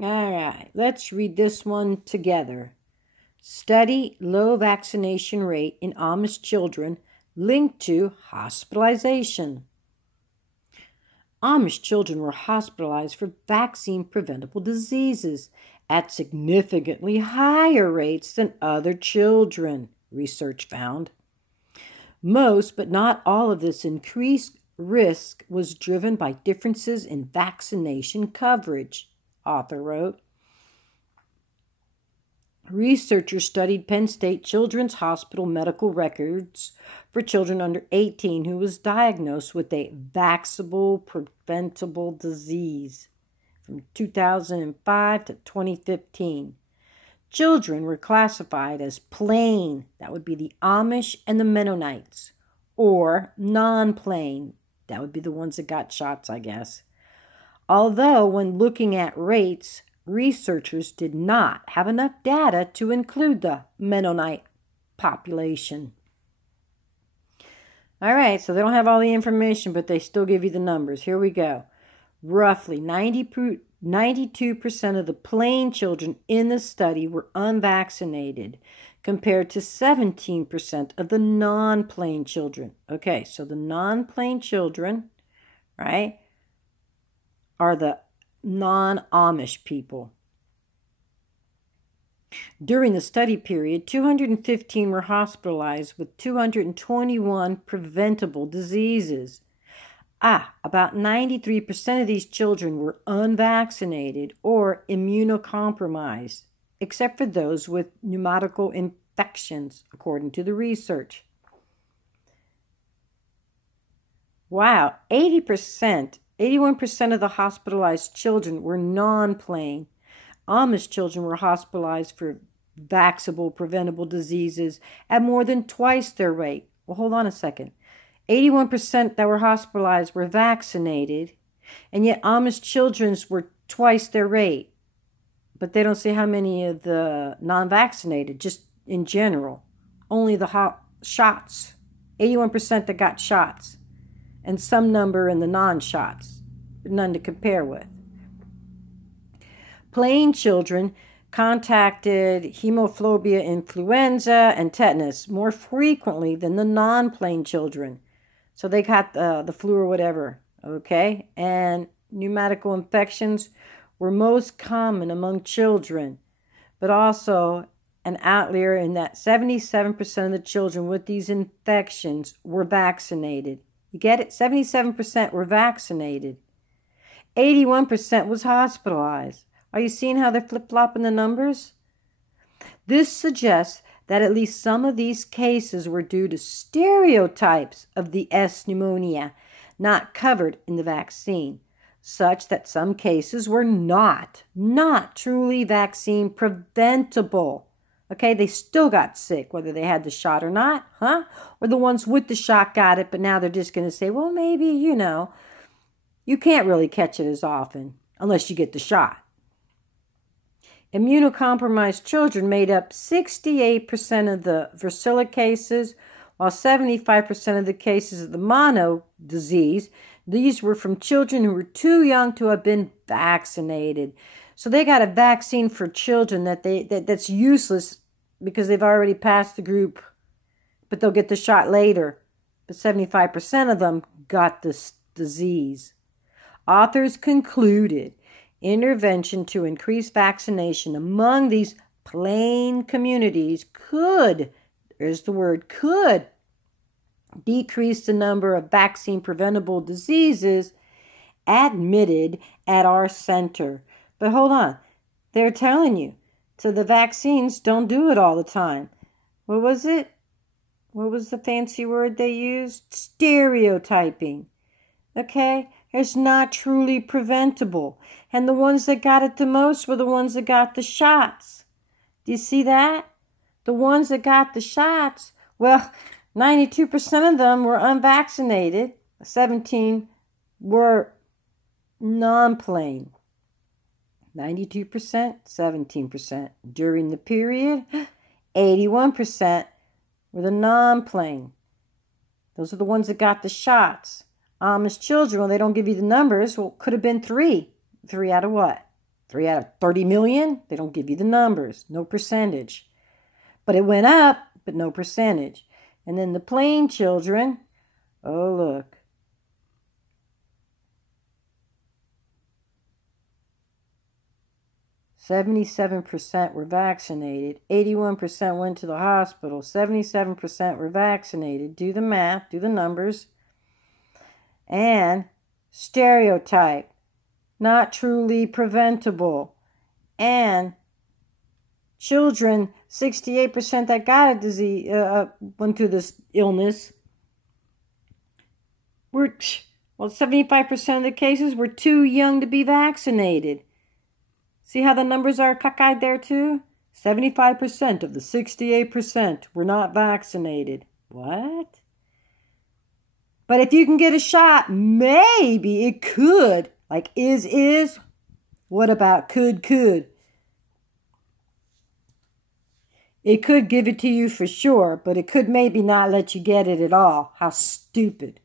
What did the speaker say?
All right, let's read this one together. Study low vaccination rate in Amish children linked to hospitalization. Amish children were hospitalized for vaccine-preventable diseases at significantly higher rates than other children, research found. Most, but not all of this increased risk was driven by differences in vaccination coverage, author wrote. Researchers studied Penn State Children's Hospital medical records for children under 18 who was diagnosed with a vaccine preventable disease from 2005 to 2015. Children were classified as plain, that would be the Amish and the Mennonites, or non-plain, that would be the ones that got shots, I guess. Although when looking at rates, researchers did not have enough data to include the Mennonite population. All right, so they don't have all the information, but they still give you the numbers. Here we go. Roughly 92% of the plain children in the study were unvaccinated, compared to 17% of the non-plain children. Okay, so the non-plain children, right, are the non-Amish people. During the study period, 215 were hospitalized with 221 preventable diseases. About 93% of these children were unvaccinated or immunocompromised, except for those with pneumococcal infections, according to the research. Wow, 81% of the hospitalized children were non-plain. Amish children were hospitalized for vaccine preventable diseases at more than twice their rate. Well, hold on a second. 81% that were hospitalized were vaccinated, and yet Amish children were twice their rate. But they don't say how many of the non-vaccinated, just in general. Only the shots. 81% that got shots. And some number in the non-shots. None to compare with. Plain children contracted hemophobia influenza and tetanus more frequently than the non-plain children. So they got the flu or whatever, okay? And pneumococcal infections were most common among children, but also an outlier in that 77% of the children with these infections were vaccinated. You get it? 77% were vaccinated. 81% was hospitalized. Are you seeing how they're flip-flopping the numbers? This suggests that at least some of these cases were due to stereotypes of the S. pneumonia not covered in the vaccine, such that some cases were not truly vaccine preventable. Okay, they still got sick, whether they had the shot or not, huh? Or the ones with the shot got it, but now they're just going to say, well, maybe, you can't really catch it as often unless you get the shot. Immunocompromised children made up 68% of the varicella cases, while 75% of the cases of the mono disease, these were from children who were too young to have been vaccinated. So they got a vaccine for children that's useless because they've already passed the group, but they'll get the shot later. But 75% of them got this disease. Authors concluded intervention to increase vaccination among these plain communities could, there's the word could, decrease the number of vaccine preventable diseases admitted at our center. But hold on, they're telling you, so the vaccines don't do it all the time. What was it? What was the fancy word they used? Stereotyping. Okay? It's not truly preventable. And the ones that got it the most were the ones that got the shots. Do you see that? The ones that got the shots, well, 92% of them were unvaccinated. 17 were non-plain. 92%, 17%. During the period, 81% were the non-plain. Those are the ones that got the shots. Amish children, well, they don't give you the numbers. Well, could have been 3. 3 out of what? 3 out of 30 million? They don't give you the numbers, no percentage. But it went up, but no percentage. And then the plain children, oh, look. "77% were vaccinated. 81% went to the hospital. 77% were vaccinated." Do the math, do the numbers. And stereotype, not truly preventable. And children, 68% that got a disease, went through this illness, 75% of the cases were too young to be vaccinated. See how the numbers are cockeyed there too? 75% of the 68% were not vaccinated. What? But if you can get a shot, maybe it could. Like is. What about could? It could give it to you for sure, but it could maybe not let you get it at all. How stupid.